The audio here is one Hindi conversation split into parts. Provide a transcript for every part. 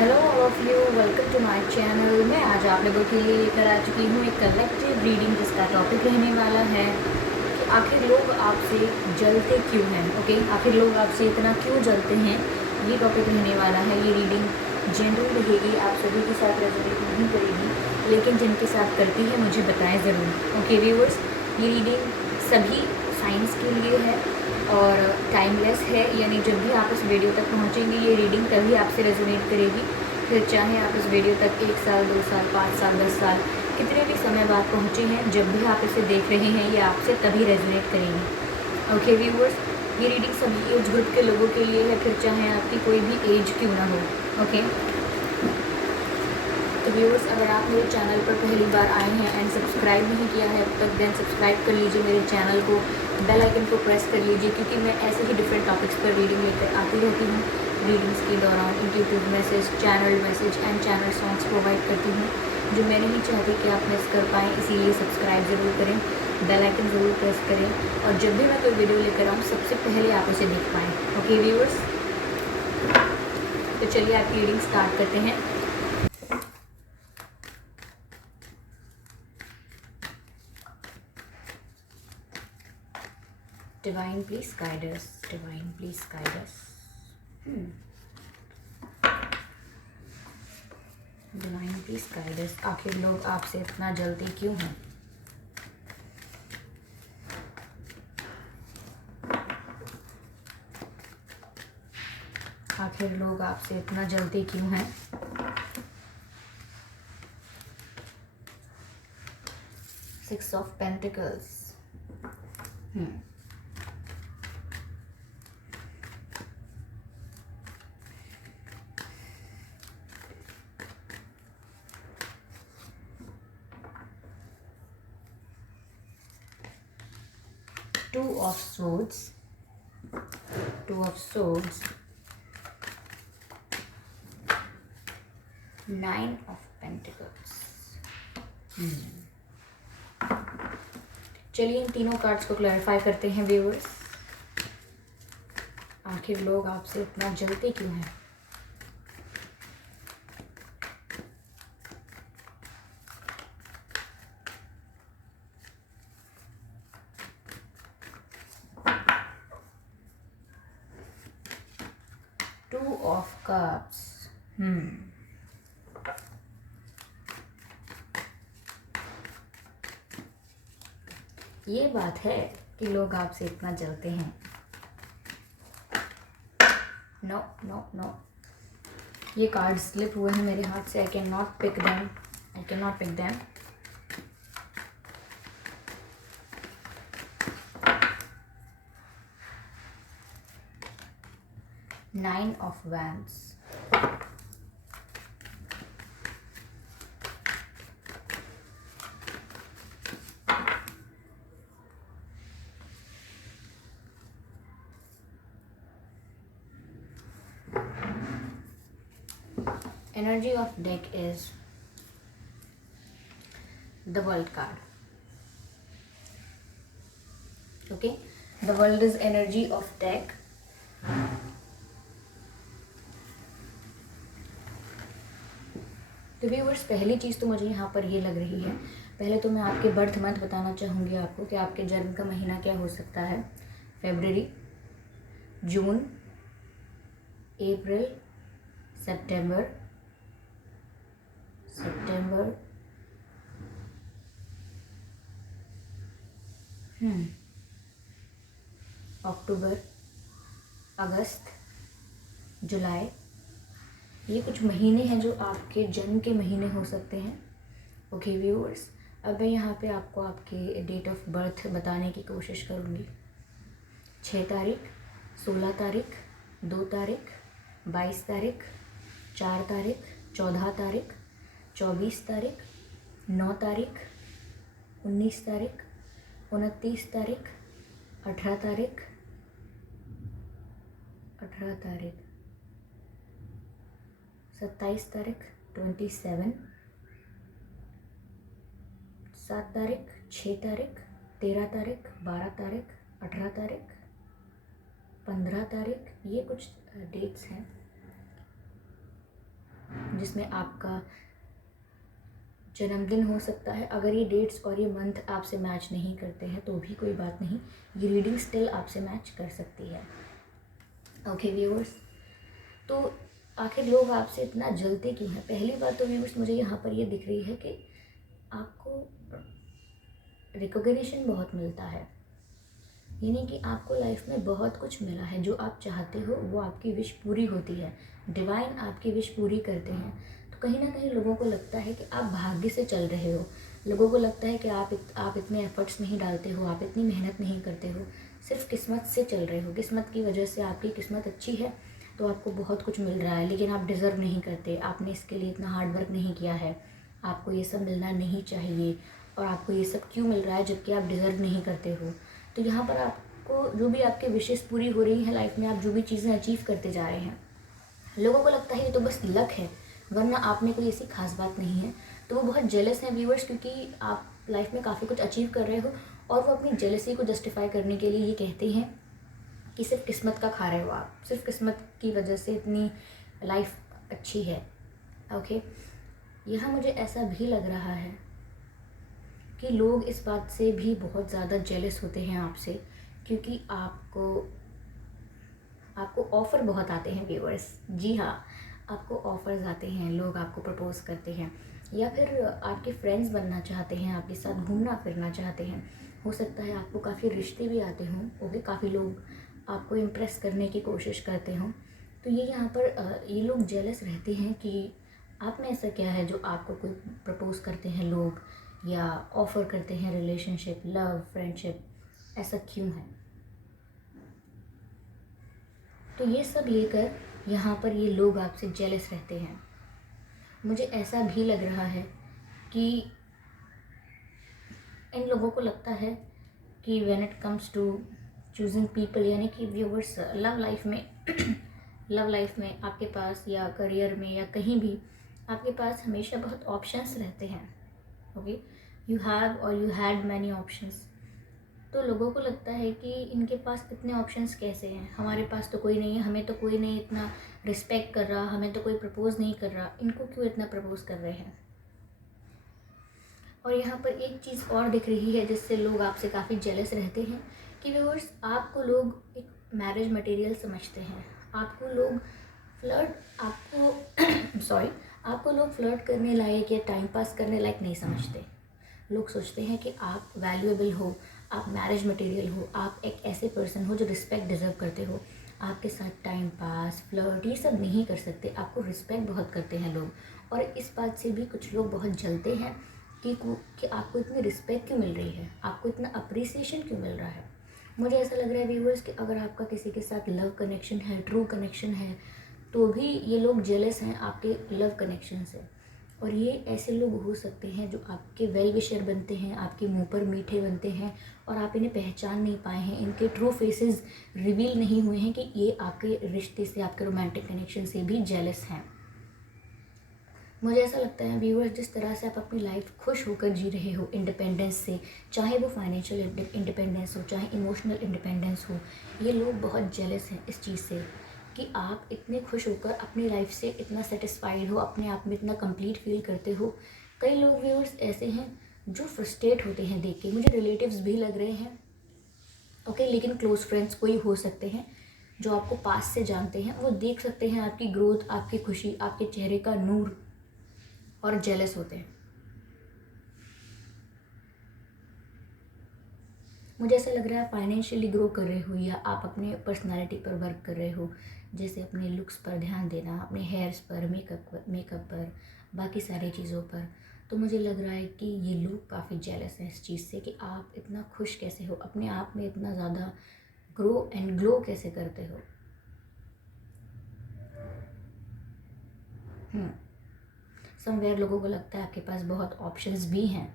Hello all of you, welcome to my channel. मैं आज आप लोगों के लिए लेकर आ चुकी हूँ एक कलेक्टिव रीडिंग जिसका टॉपिक रहने वाला है कि आखिर लोग आपसे जलते क्यों हैं। ओके, आखिर लोग आपसे इतना क्यों जलते हैं, ये टॉपिक रहने वाला है। ये रीडिंग जनरल रहेगी, आप सभी के साथ रेजोनेट नहीं करेगी, लेकिन जिनके साथ करती है मुझे बताएं ज़रूर। ओके व्यूअर्स, ये रीडिंग सभी साइंस के लिए है और टाइमलेस है, यानी जब भी आप इस वीडियो तक पहुंचेंगे ये रीडिंग तभी आपसे रेजोनेट करेगी। फिर चाहे आप इस वीडियो तक 1 साल, 2 साल, 5 साल, 10 साल, कितने भी समय बाद पहुंचे हैं, जब भी आप इसे देख रहे हैं ये आपसे तभी रेजोनेट करेंगी। ओके व्यूअर्स, ये रीडिंग सभी एज ग्रुप के लोगों के लिए है, फिर चाहे आपकी कोई भी एज क्यों ना हो। ओके, तो व्यूअर्स, अगर आप मेरे चैनल पर पहली बार आए हैं एंड सब्सक्राइब नहीं किया है तो देन सब्सक्राइब कर लीजिए मेरे चैनल को, बेल आइकन को प्रेस कर लीजिए, क्योंकि मैं ऐसे ही डिफरेंट टॉपिक्स पर रीडिंग लेकर आती रहती हूँ। रीडिंग्स के दौरान YouTube message, channel message and channel songs provide करती हूँ जो मैं नहीं चाहती कि आप मिस कर पाएँ, इसीलिए सब्सक्राइब ज़रूर करें, बेल आइकन ज़रूर प्रेस करें और जब भी मैं कोई वीडियो लेकर आऊँ सबसे पहले आप उसे देख पाएँ। ओके व्यूअर्स, तो चलिए आपकी रीडिंग स्टार्ट करते हैं। Divine, please guide us. Divine, please guide us. Divine, please guide us. आखिर लोग आपसे इतना जलते क्यों हैं? आखिर लोग आपसे इतना जलते क्यों हैं? Six of Pentacles. 2 of Swords. 2 of Swords. 9 of Pentacles. चलिए इन तीनों कार्ड्स को क्लैरिफाई करते हैं व्यूअर्स। आखिर लोग आपसे इतना जलते क्यों हैं? Two of Cups. ये बात है कि लोग आपसे इतना जलते हैं। नो नो नो, ये कार्ड स्लिप हुए हैं मेरे हाथ से। I can not pick them, I can not pick them. Nine of Wands. Energy of deck is the World card. Okay, the World is energy of deck. तो व्यूअर्स, पहली चीज़ तो मुझे यहाँ पर ये लग रही है, पहले तो मैं आपके बर्थ मंथ बताना चाहूँगी आपको कि आपके जन्म का महीना क्या हो सकता है। फरवरी, जून, अप्रैल, सितंबर, अक्टूबर, अगस्त, जुलाई। ये कुछ महीने हैं जो आपके जन्म के महीने हो सकते हैं। ओके व्यूअर्स, अब मैं यहाँ पे आपको आपके डेट ऑफ बर्थ बताने की कोशिश करूँगी। 6 तारीख, 16 तारीख, 2 तारीख, 22 तारीख, 4 तारीख, 14 तारीख, 24 तारीख, 9 तारीख, 19 तारीख, 29 तारीख, 18 तारीख, 27 तारीख, 27, 7 तारीख, 6 तारीख, 13 तारीख, 12 तारीख, 18 तारीख, 15 तारीख। ये कुछ डेट्स हैं। जिसमें आपका जन्मदिन हो सकता है। अगर ये डेट्स और ये मंथ आपसे मैच नहीं करते हैं तो भी कोई बात नहीं, ये रीडिंग स्टिल आपसे मैच कर सकती है। ओके व्यूअर्स, तो आखिर लोग आपसे इतना जलते क्यों हैं? पहली बात तो व्यूअर्स मुझे यहाँ पर ये दिख रही है कि आपको रिकॉग्निशन बहुत मिलता है, यानी कि आपको लाइफ में बहुत कुछ मिला है। जो आप चाहते हो वो आपकी विश पूरी होती है, डिवाइन आपकी विश पूरी करते हैं। तो कहीं ना कहीं लोगों को लगता है कि आप भाग्य से चल रहे हो, लोगों को लगता है कि आप इतने एफर्ट्स नहीं डालते हो, आप इतनी मेहनत नहीं करते हो, सिर्फ किस्मत से चल रहे हो, किस्मत की वजह से आपकी किस्मत अच्छी है तो आपको बहुत कुछ मिल रहा है, लेकिन आप डिज़र्व नहीं करते, आपने इसके लिए इतना हार्ड वर्क नहीं किया है, आपको ये सब मिलना नहीं चाहिए और आपको ये सब क्यों मिल रहा है जबकि आप डिज़र्व नहीं करते हो। तो यहाँ पर आपको जो भी आपके विशेष पूरी हो रही हैं लाइफ में, आप जो भी चीज़ें अचीव करते जा रहे हैं, लोगों को लगता है ये तो बस लक है, वरना आप में कोई ऐसी खास बात नहीं है। तो वो बहुत जेलस हैं व्यूअर्स, क्योंकि आप लाइफ में काफ़ी कुछ अचीव कर रहे हो और वो अपनी जेलसी को जस्टिफाई करने के लिए ये कहते हैं कि सिर्फ किस्मत का खा रहे हो, आप सिर्फ किस्मत की वजह से इतनी लाइफ अच्छी है। ओके, यहाँ मुझे ऐसा भी लग रहा है कि लोग इस बात से भी बहुत ज़्यादा जेलस होते हैं आपसे, क्योंकि आपको ऑफ़र बहुत आते हैं व्यूअर्स। जी हाँ, आपको ऑफ़र्स आते हैं, लोग आपको प्रपोज़ करते हैं या फिर आपके फ्रेंड्स बनना चाहते हैं, आपके साथ घूमना फिरना चाहते हैं। हो सकता है आपको काफ़ी रिश्ते भी आते हों, ओके, काफ़ी लोग आपको इम्प्रेस करने की कोशिश करते हों। तो ये यहाँ पर ये लोग जेलस रहते हैं कि आप में ऐसा क्या है जो आपको कोई प्रपोज़ करते हैं लोग या ऑफ़र करते हैं रिलेशनशिप, लव, फ्रेंडशिप, ऐसा क्यों है? तो ये सब लेकर यहाँ पर ये लोग आपसे जेलस रहते हैं। मुझे ऐसा भी लग रहा है कि इन लोगों को लगता है कि when it comes to choosing people, यानी कि व्यूअर्स लव लाइफ में लव लाइफ में आपके पास या करियर में या कहीं भी आपके पास हमेशा बहुत ऑप्शंस रहते हैं। ओके, यू हैव और यू हैड मैनी ऑप्शंस। तो लोगों को लगता है कि इनके पास इतने ऑप्शंस कैसे हैं, हमारे पास तो कोई नहीं है, हमें तो कोई नहीं इतना रिस्पेक्ट कर रहा, हमें तो कोई प्रपोज़ नहीं कर रहा, इनको क्यों इतना प्रपोज़ कर रहे हैं। और यहाँ पर एक चीज़ और दिख रही है जिससे लोग आपसे काफ़ी जेलस रहते हैं कि व्यूअर्स आपको लोग एक मैरिज मटेरियल समझते हैं, आपको लोग आपको लोग फ्लर्ट करने लायक या टाइम पास करने लायक नहीं समझते। लोग सोचते हैं कि आप वैल्यूएबल हो, आप मैरिज मटेरियल हो, आप एक ऐसे पर्सन हो जो रिस्पेक्ट डिज़र्व करते हो। आपके साथ टाइम पास, फ्लर्ट ये सब नहीं कर सकते, आपको रिस्पेक्ट बहुत करते हैं लोग। और इस बात से भी कुछ लोग बहुत जलते हैं कि आपको इतनी रिस्पेक्ट क्यों मिल रही है, आपको इतना अप्रिसिएशन क्यों मिल रहा है। मुझे ऐसा लग रहा है व्यूअर्स कि अगर आपका किसी के साथ लव कनेक्शन है, ट्रू कनेक्शन है, तो भी ये लोग जेलस हैं आपके लव कनेक्शन से। और ये ऐसे लोग हो सकते हैं जो आपके वेल विशर बनते हैं, आपके मुंह पर मीठे बनते हैं और आप इन्हें पहचान नहीं पाए हैं, इनके ट्रू फेसेस रिवील नहीं हुए हैं कि ये आपके रिश्ते से, आपके रोमांटिक कनेक्शन से भी जेलस हैं। मुझे ऐसा लगता है व्यूअर्स, जिस तरह से आप अपनी लाइफ खुश होकर जी रहे हो इंडिपेंडेंस से, चाहे वो फाइनेंशियल इंडिपेंडेंस हो, चाहे इमोशनल इंडिपेंडेंस हो, ये लोग बहुत जेलस हैं इस चीज़ से कि आप इतने खुश होकर अपनी लाइफ से इतना सेटिस्फाइड हो, अपने आप में इतना कंप्लीट फील करते हो। कई लोग व्यूअर्स ऐसे हैं जो फ्रस्ट्रेट होते हैं देख के, मुझे रिलेटिव्स भी लग रहे हैं, ओके, लेकिन क्लोज फ्रेंड्स कोई हो सकते हैं जो आपको पास से जानते हैं, वो देख सकते हैं आपकी ग्रोथ, आपकी खुशी, आपके चेहरे का नूर और जेलस होते हैं। मुझे ऐसा लग रहा है फाइनेंशियली ग्रो कर रहे हो या आप अपने पर्सनालिटी पर वर्क कर रहे हो, जैसे अपने लुक्स पर ध्यान देना, अपने हेयर्स पर, मेकअप पर, बाकी सारी चीज़ों पर। तो मुझे लग रहा है कि ये लोग काफ़ी जेलस हैं इस चीज़ से कि आप इतना खुश कैसे हो, अपने आप में इतना ज़्यादा ग्रो एंड ग्लो कैसे करते हो। समवेयर लोगों को लगता है आपके पास बहुत ऑप्शंस भी हैं,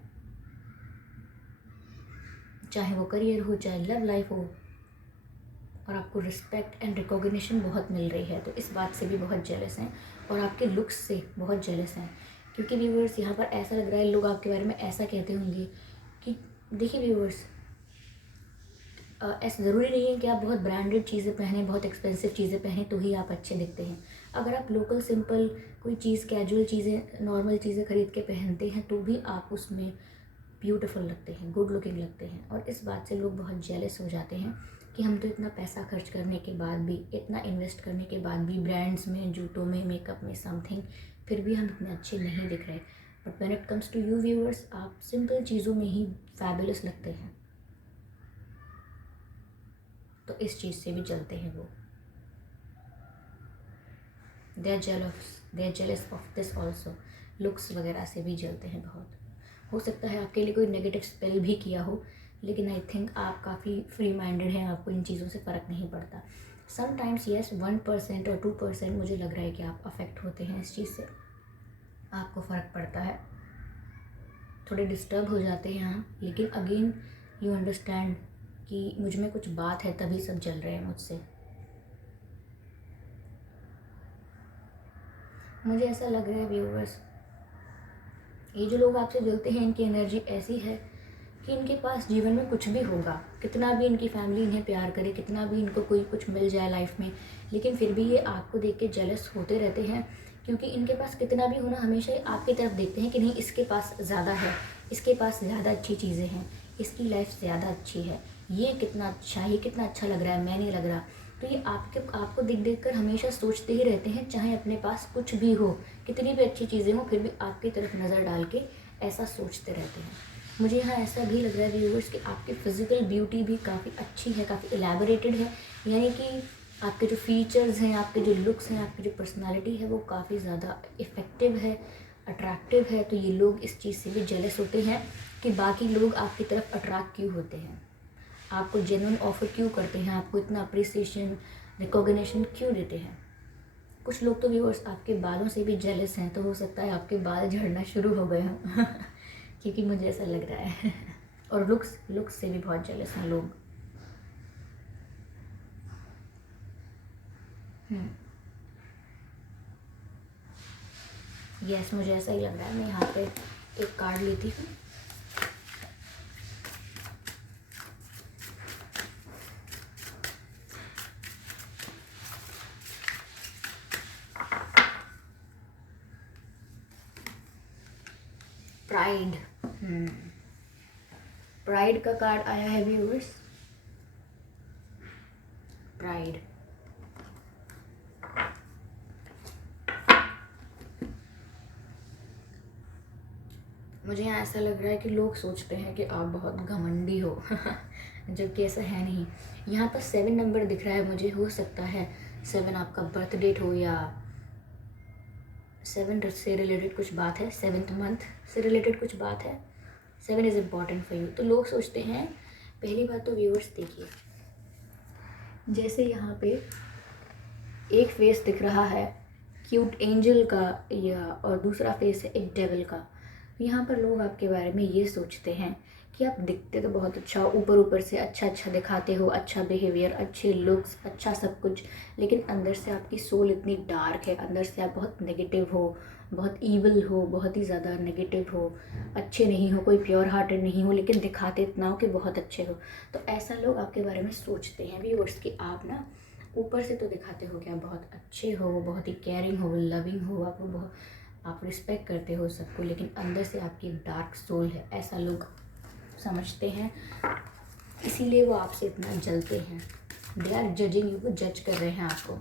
चाहे वो करियर हो, चाहे लव लाइफ हो, और आपको रिस्पेक्ट एंड रिकॉग्निशन बहुत मिल रही है, तो इस बात से भी बहुत जेलस हैं और आपके लुक्स से बहुत जेलस हैं। क्योंकि व्यूअर्स यहाँ पर ऐसा लग रहा है लोग आपके बारे में ऐसा कहते होंगे कि देखिए व्यूअर्स, ऐसा ज़रूरी नहीं है कि आप बहुत ब्रांडेड चीज़ें पहने, बहुत एक्सपेंसिव चीज़ें पहने तो ही आप अच्छे दिखते हैं। अगर आप लोकल सिंपल कोई चीज़, कैजुअल चीज़ें, नॉर्मल चीज़ें खरीद के पहनते हैं तो भी आप उसमें ब्यूटीफुल लगते हैं, गुड लुकिंग लगते हैं। और इस बात से लोग बहुत जेलस हो जाते हैं कि हम तो इतना पैसा खर्च करने के बाद भी, इतना इन्वेस्ट करने के बाद भी, ब्रांड्स में, जूतों में, मेकअप में, समथिंग, फिर भी हम इतने अच्छे नहीं दिख रहे। But when it comes to you viewers, आप सिंपल चीज़ों में ही फैबुलस लगते हैं। तो इस चीज़ से भी जलते हैं वो। They are jealous of this also. Looks वगैरह से भी जलते हैं बहुत। हो सकता है आपके लिए कोई नेगेटिव स्पेल भी किया हो, लेकिन आई थिंक आप काफ़ी फ्री माइंडेड हैं, आपको इन चीज़ों से फ़र्क नहीं पड़ता। समटाइम्स येस 1% और 2% मुझे लग रहा है कि आप अफेक्ट होते हैं इस चीज़ से, आपको फ़र्क पड़ता है, थोड़े डिस्टर्ब हो जाते हैं आप, लेकिन अगेन यू अंडरस्टैंड कि मुझ में कुछ बात है, तभी सब जल रहे हैं मुझसे। मुझे ऐसा लग रहा है व्यूअर्स, ये जो लोग आपसे जलते हैं, इनकी एनर्जी ऐसी है कि इनके पास जीवन में कुछ भी होगा, कितना भी इनकी फैमिली इन्हें प्यार करे, कितना भी इनको कोई कुछ मिल जाए लाइफ में, लेकिन फिर भी ये आपको देख के जेलस होते रहते हैं, क्योंकि इनके पास कितना भी होना, हमेशा ये आपकी तरफ देखते हैं कि नहीं, इसके पास ज़्यादा है, इसके पास ज़्यादा अच्छी चीज़ें हैं, इसकी लाइफ ज़्यादा अच्छी है, ये कितना अच्छा है, ये कितना अच्छा लग रहा है, मैं नहीं लग रहा। तो ये आपको देख कर हमेशा सोचते ही रहते हैं, चाहे अपने पास कुछ भी हो, कितनी भी अच्छी चीज़ें हो, फिर भी आपकी तरफ नज़र डाल के ऐसा सोचते रहते हैं। मुझे यहाँ ऐसा भी लग रहा है व्यूअर्स कि आपकी फ़िज़िकल ब्यूटी भी काफ़ी अच्छी है, काफ़ी एलैबोरेटेड है, यानी कि आपके जो फीचर्स हैं, आपके जो लुक्स हैं, आपकी जो पर्सनालिटी है, वो काफ़ी ज़्यादा इफ़ेक्टिव है, अट्रैक्टिव है। तो ये लोग इस चीज़ से भी जेलस होते हैं कि बाकी लोग आपकी तरफ अट्रैक्ट क्यों होते हैं, आपको जेन्युइन ऑफ़र क्यों करते हैं, आपको इतना अप्रिसिएशन, रिकॉग्निशन क्यों देते हैं। कुछ लोग तो व्यूअर्स आपके बालों से भी जेलस हैं, तो हो सकता है आपके बाल झड़ना शुरू हो गए हों क्योंकि मुझे ऐसा लग रहा है और लुक्स से भी बहुत जेलस हैं लोग। यस, मुझे ऐसा ही लग रहा है। मैं यहाँ पे एक कार्ड लेती हूँ। प्राइड, प्राइड का कार्ड आया है व्यूअर्स। प्राइड, मुझे यहाँ ऐसा लग रहा है कि लोग सोचते हैं कि आप बहुत घमंडी हो जबकि ऐसा है नहीं। यहाँ पर 7 नंबर दिख रहा है मुझे, हो सकता है 7 आपका बर्थ डेट हो, या 7 से रिलेटेड कुछ बात है, 7th मंथ से रिलेटेड कुछ बात है। 7 इज़ इम्पॉर्टेंट फॉर यू। तो लोग सोचते हैं, पहली बात तो व्यूअर्स देखिए, जैसे यहाँ पे एक फेस दिख रहा है क्यूट एंजल का, या और दूसरा फेस है एक डेविल का। यहाँ पर लोग आपके बारे में ये सोचते हैं कि आप दिखते तो बहुत अच्छा हो, ऊपर ऊपर से अच्छा अच्छा दिखाते हो, अच्छा बिहेवियर, अच्छे लुक्स, अच्छा सब कुछ, लेकिन अंदर से आपकी सोल इतनी डार्क है, अंदर से आप बहुत नेगेटिव हो, बहुत ईविल हो, बहुत ही ज़्यादा नेगेटिव हो, अच्छे नहीं हो, कोई प्योर हार्टेड नहीं हो, लेकिन दिखाते इतना हो कि बहुत अच्छे हो। तो ऐसा लोग आपके बारे में सोचते हैं व्यूअर्स कि आप ना ऊपर से तो दिखाते हो कि आप बहुत अच्छे हो, बहुत ही केयरिंग हो, लविंग हो, आपको बहुत, आप रिस्पेक्ट करते हो सबको, लेकिन अंदर से आपकी डार्क सोल है, ऐसा लोग समझते हैं। इसीलिए वो आपसे इतना जलते हैं। दे आर जजिंग यू, वो जज कर रहे हैं आपको।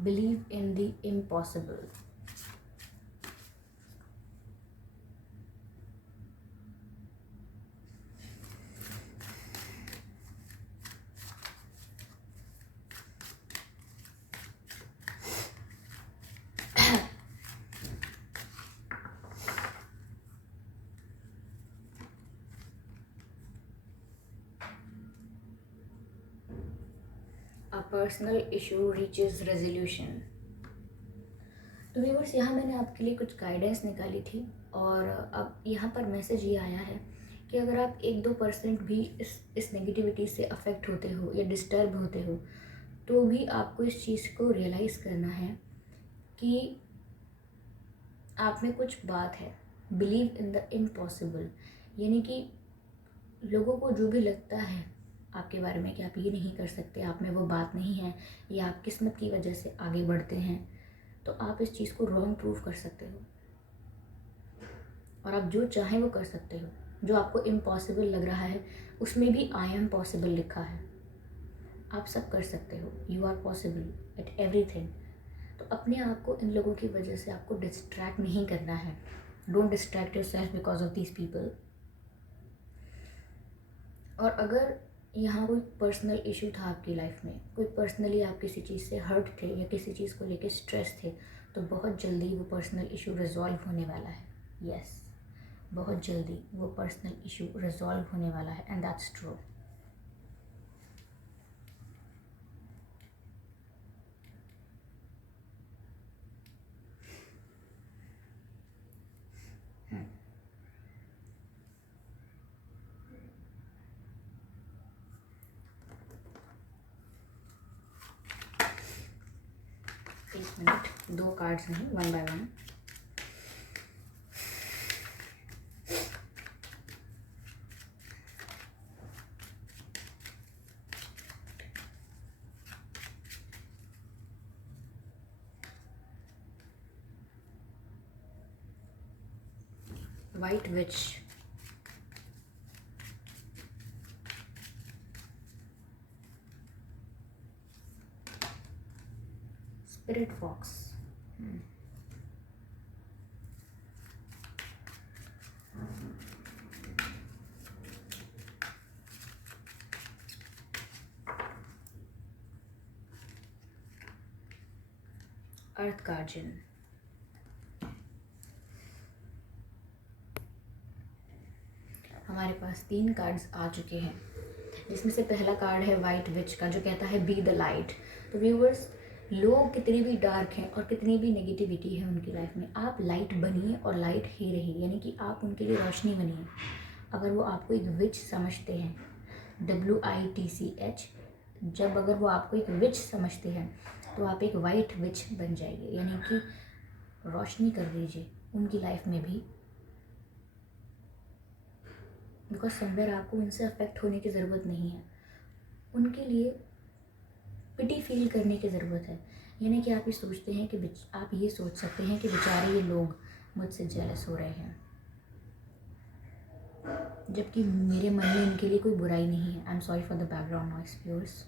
Believe in the impossible. A personal issue reaches resolution। तो व्यूअर्स, यहाँ मैंने आपके लिए कुछ गाइडेंस निकाली थी, और अब यहाँ पर मैसेज ये आया है कि अगर आप 1-2% भी इस नेगेटिविटी से अफेक्ट होते हो या डिस्टर्ब होते हो, तो भी आपको इस चीज़ को रियलाइज़ करना है कि आप में कुछ बात है, बिलीव इन द इम्पॉसिबल, यानी कि लोगों को जो भी लगता है आपके बारे में कि आप ये नहीं कर सकते, आप में वो बात नहीं है, या आप किस्मत की वजह से आगे बढ़ते हैं, तो आप इस चीज़ को रॉन्ग प्रूव कर सकते हो और आप जो चाहें वो कर सकते हो। जो आपको इम्पॉसिबल लग रहा है उसमें भी आई एम पॉसिबल लिखा है। आप सब कर सकते हो, you are possible at everything. तो अपने आप को इन लोगों की वजह से आपको डिस्ट्रैक्ट नहीं करना है। Don't distract your self because of these people. और अगर यहाँ कोई पर्सनल इशू था आपकी लाइफ में, कोई पर्सनली आप किसी चीज़ से हर्ट थे या किसी चीज़ को लेके स्ट्रेस थे, तो बहुत जल्दी वो पर्सनल इशू रिजॉल्व होने वाला है। यस, बहुत जल्दी वो पर्सनल इशू रिजॉल्व होने वाला है, एंड दैट्स ट्रू। एक मिनट, 2 कार्ड्स नहीं, 1 bye 1। White Witch, Spirit Fox, Earth Guardian, हमारे पास 3 कार्ड्स आ चुके हैं, जिसमें से पहला कार्ड है वाइट विच का, जो कहता है बी द लाइट। तो व्यूवर्स, लोग कितने भी डार्क हैं और कितनी भी नेगेटिविटी है उनकी लाइफ में, आप लाइट बनिए और लाइट ही रहिए, यानी कि आप उनके लिए रोशनी बनिए। अगर वो आपको एक विच समझते हैं, WITCH, जब अगर वो आपको एक विच समझते हैं तो आप एक वाइट विच बन जाइए, यानी कि रोशनी कर दीजिए उनकी लाइफ में भी। बिकॉज समवेयर आपको उनसे अफेक्ट होने की ज़रूरत नहीं है, उनके लिए पिटी फील करने की ज़रूरत है। यानी कि आप ये सोचते हैं कि आप ये सोच सकते हैं कि बेचारे ये लोग मुझसे जेलस हो रहे हैं, जबकि मेरे मन में इनके लिए कोई बुराई नहीं है। I am sorry for the background noise viewers.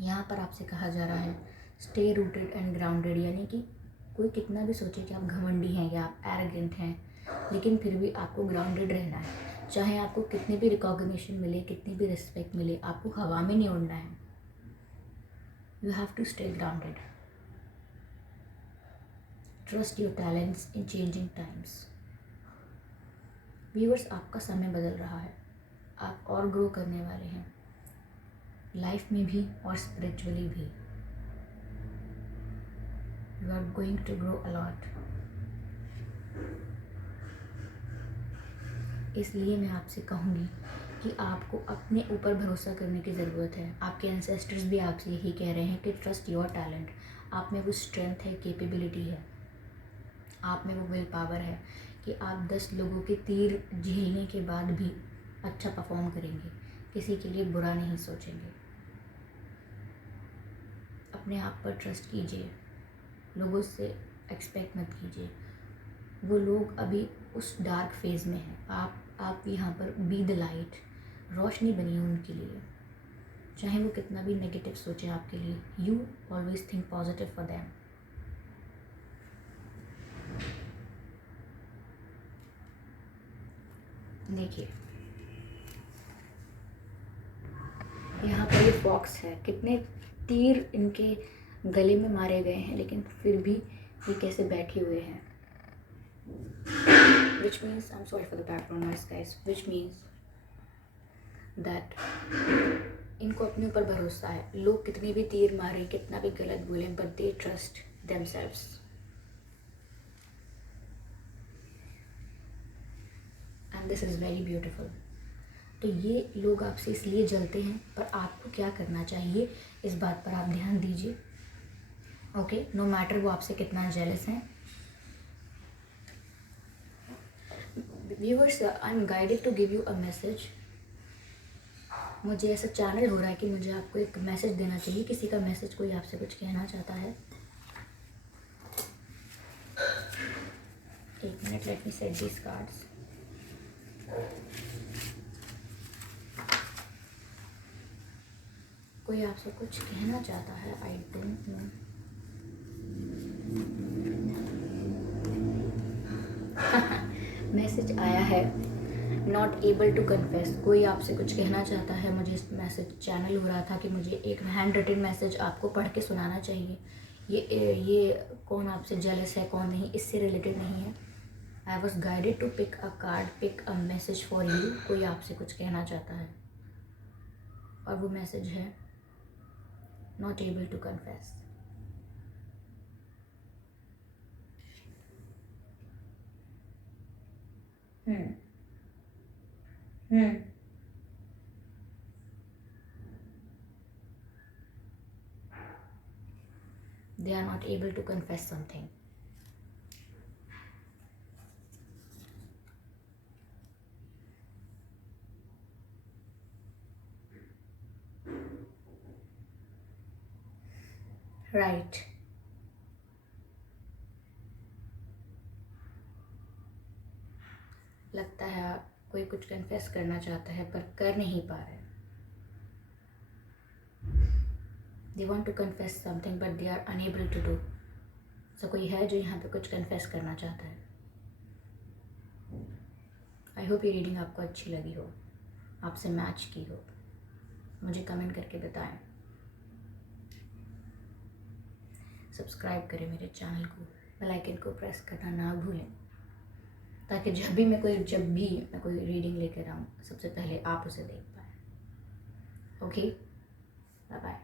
यहाँ पर आपसे कहा जा रहा है स्टे रूटेड एंड ग्राउंडेड, यानी कि कोई कितना भी सोचे कि आप घमंडी हैं या आप एरोगेंट हैं, लेकिन फिर भी आपको ग्राउंडेड रहना है। चाहे आपको कितनी भी रिकॉग्निशन मिले, कितनी भी रिस्पेक्ट मिले, आपको हवा में नहीं उड़ना है। You have to stay grounded. Trust your talents in changing times. Viewers, आपका समय बदल रहा है, आप और ग्रो करने वाले हैं, लाइफ में भी और स्पिरिचुअली भी। You are going to grow a lot. इसलिए मैं आपसे कहूँगी कि आपको अपने ऊपर भरोसा करने की ज़रूरत है। आपके एंसेस्टर्स भी आपसे यही कह रहे हैं कि ट्रस्ट योर टैलेंट। आप में वो स्ट्रेंथ है, कैपेबिलिटी है, आप में वो विल पावर है कि आप 10 लोगों के तीर झेलने के बाद भी अच्छा परफॉर्म करेंगे, किसी के लिए बुरा नहीं सोचेंगे। अपने आप पर ट्रस्ट कीजिए, लोगों से एक्सपेक्ट मत कीजिए। वो लोग अभी उस डार्क फेज़ में हैं, आप यहाँ पर बी द लाइट, रोशनी बनिए उनके लिए। चाहे वो कितना भी नेगेटिव सोचे आपके लिए, you always think positive for them. देखिए, यहाँ पर ये फॉक्स है, कितने तीर इनके गले में मारे गए हैं, लेकिन फिर भी ये कैसे बैठे हुए हैं। which means, I'm sorry for the background noise guys, which means that इनको अपने ऊपर भरोसा है। लोग कितने भी तीर मारें, कितना भी गलत बोलें, but they trust themselves। and this is very beautiful। तो ये लोग आपसे इसलिए जलते हैं, पर आपको क्या करना चाहिए इस बात पर आप ध्यान दीजिए। ओके, नो मैटर वो आपसे कितना जेलस हैं। Viewers, I am guided to give you a message. मुझे ऐसा चैनल हो रहा है कि मुझे आपको एक मैसेज देना चाहिए, किसी का मैसेज, कोई आपसे कुछ कहना चाहता है। एक minute, let me set this cards. कोई आपसे कुछ कहना चाहता है, आई डोंट नो। मैसेज आया है, नॉट एबल टू कन्फेस। कोई आपसे कुछ कहना चाहता है। मुझे इस मैसेज चैनल हो रहा था कि मुझे एक हैंड रिटन मैसेज आपको पढ़ के सुनाना चाहिए। ये कौन आपसे जेलस है कौन नहीं, इससे रिलेटेड नहीं है। I was guided to pick a card, pick a message for you. कोई आपसे कुछ कहना चाहता है और वो मैसेज है not able to confess. They are not able to confess something. Right. लगता है कोई कुछ कन्फेस करना चाहता है पर कर नहीं पा रहे। They want to confess something but they are unable to do. So कोई है जो यहाँ पे कुछ कन्फेस करना चाहता है। आई होप ये रीडिंग आपको अच्छी लगी हो, आपसे मैच की हो। मुझे कमेंट करके बताएं। सब्सक्राइब करें मेरे चैनल को, बेल आइकन को प्रेस करना ना भूलें, ताकि जब भी मैं कोई रीडिंग लेकर आऊँ सबसे पहले आप उसे देख पाएँ। Okay, bye bye.